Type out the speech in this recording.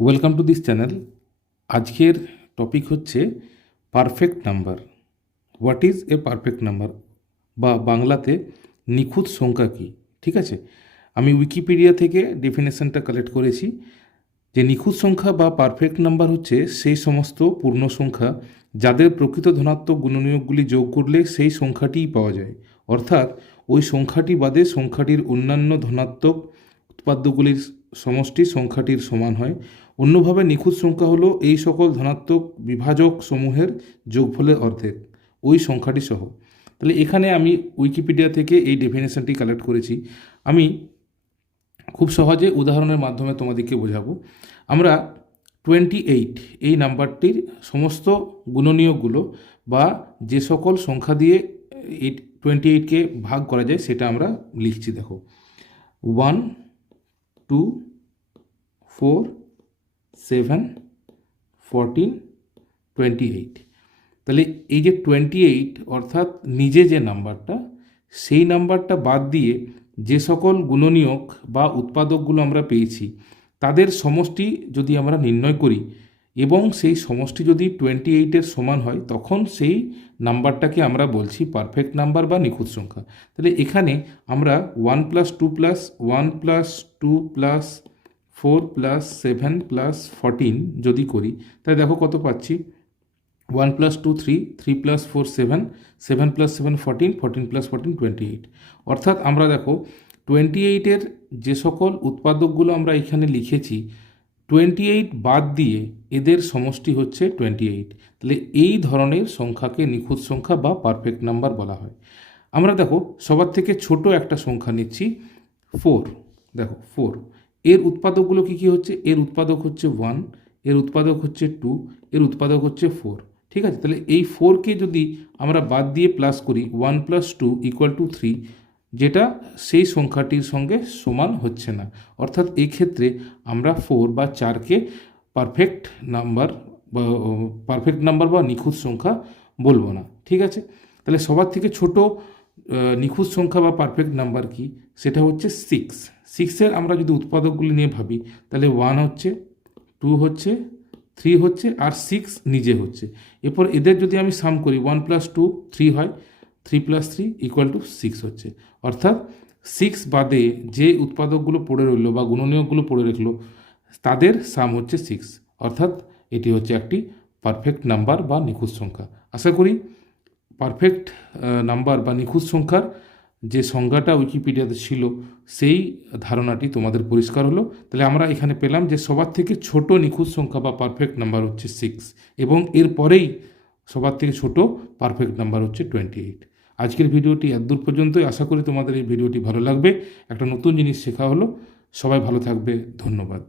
Welcome to this channel. আজকের topic হচ্ছে perfect number. What is a perfect number, বা বাংলাতে নিখুঁত সংখ্যা কী। ঠিক আছে, আমি উইকিপিডিয়া থেকে ডেফিনেশনটা কালেক্ট করেছি যে নিখুঁত সংখ্যা বা পারফেক্ট নাম্বার হচ্ছে সেই সমস্ত পূর্ণ সংখ্যা যাদের প্রকৃত ধনাত্মক গুণনীয়কগুলি যোগ করলে সেই সংখ্যাটিই পাওয়া যায়, অর্থাৎ ওই সংখ্যাটি বাদে সংখ্যাটির অন্যান্য ধনাত্মক উৎপাদ্যগুলির সমষ্টি সংখ্যাটির সমান হয়। অন্যভাবে নিখুঁত সংখ্যা হলো এই সকল ধনাত্মক বিভাজক সমূহের যোগফলের অর্ধেক ওই সংখ্যাটি সহ। তাহলে এখানে আমি উইকিপিডিয়া থেকে এই ডেফিনেশনটি কালেক্ট করেছি। আমি খুব সহজে উদাহরণের মাধ্যমে তোমাদেরকে বোঝাবো। আমরা 28 এই নাম্বারটির সমস্ত গুণনীয়কগুলো বা যে সকল সংখ্যা দিয়ে এই 28কে ভাগ করা যায় সেটা আমরা লিখছি। দেখো, 1, 2, 4, 7, 14, 28। তাহলে এই যে 28 অর্থাৎ নিজে যে নাম্বারটা, সেই নাম্বারটা বাদ দিয়ে যে সকল গুণনীয়ক বা উৎপাদকগুলো আমরা পেয়েছি তাদের সমষ্টি যদি আমরা নির্ণয় করি এবং সেই সমষ্টি যদি 28-এর সমান হয়, তখন সেই নাম্বারটাকে আমরা বলছি পারফেক্ট নাম্বার বা নিখুঁত সংখ্যা। তাহলে এখানে আমরা 1 + 2 + 1 + 2 + 4 + 7 + 14 যদি করি, তাহলে দেখো কত পাচ্ছি। 1 + 2 3, 3 + 4 7, 7 + 7 14, 14 + 14 28। অর্থাৎ আমরা দেখো 28-এর যে সকল উৎপাদকগুলো আমরা এখানে লিখেছি, 28 বাদ দিয়ে এদের সমষ্টি হচ্ছে 28। তাহলে এই ধরনের সংখ্যাকে নিখুঁত সংখ্যা বা পারফেক্ট নাম্বার বলা হয়। আমরা দেখো সবার থেকে ছোট একটা সংখ্যা নিচ্ছি, 4। দেখো 4 এর উৎপাদকগুলো কী কী হচ্ছে? এর উৎপাদক হচ্ছে 1, এর উৎপাদক হচ্ছে 2, এর উৎপাদক হচ্ছে 4। ঠিক আছে, তাহলে এই 4কে যদি আমরা বাদ দিয়ে প্লাস করি, 1 + 2 = 3, যেটা সেই সংখ্যাটির সঙ্গে সমান হচ্ছে না। অর্থাৎ এই ক্ষেত্রে আমরা 4 বা 4কে পারফেক্ট নাম্বার বা নিখুঁত সংখ্যা বলবো না। ঠিক আছে, তাহলে সবার থেকে ছোট নিখুঁত সংখ্যা বা পারফেক্ট নাম্বার কি? সেটা হচ্ছে 6। 6-এর আমরা যদি উৎপাদকগুলি নিয়ে ভাবি, তাহলে 1 হচ্ছে, 2 হচ্ছে, 3 হচ্ছে, আর 6 নিজে হচ্ছে। এরপর এদের যদি আমি সাম করি, 1 + 2 3 হয়, 3 + 3 = 6 হচ্ছে। অর্থাৎ 6 বাদে যে উৎপাদকগুলো পড়ে রইল বা গুণনীয়কগুলো পড়ে রাখলো, তাদের সাম হচ্ছে 6। অর্থাৎ এটি হচ্ছে একটি পারফেক্ট নাম্বার বা নিখুঁত সংখ্যা। আশা করি পারফেক্ট নাম্বার বা নিখুঁত সংখ্যার যে সংজ্ঞাটা উইকিপিডিয়াতে ছিল, সেই ধারণাটি তোমাদের পরিষ্কার হলো। তাহলে আমরা এখানে পেলাম যে সবার থেকে ছোট নিখুঁত সংখ্যা বা পারফেক্ট নাম্বার হচ্ছে 6, এবং এরপরেই সবার থেকে ছোট পারফেক্ট নাম্বার হচ্ছে 28। আজকের ভিডিওটি এতদূর পর্যন্তই। আশা করি তোমাদের এই ভিডিওটি ভালো লাগবে। একটা নতুন জিনিস শেখা হলো। সবাই ভালো থাকবে। ধন্যবাদ।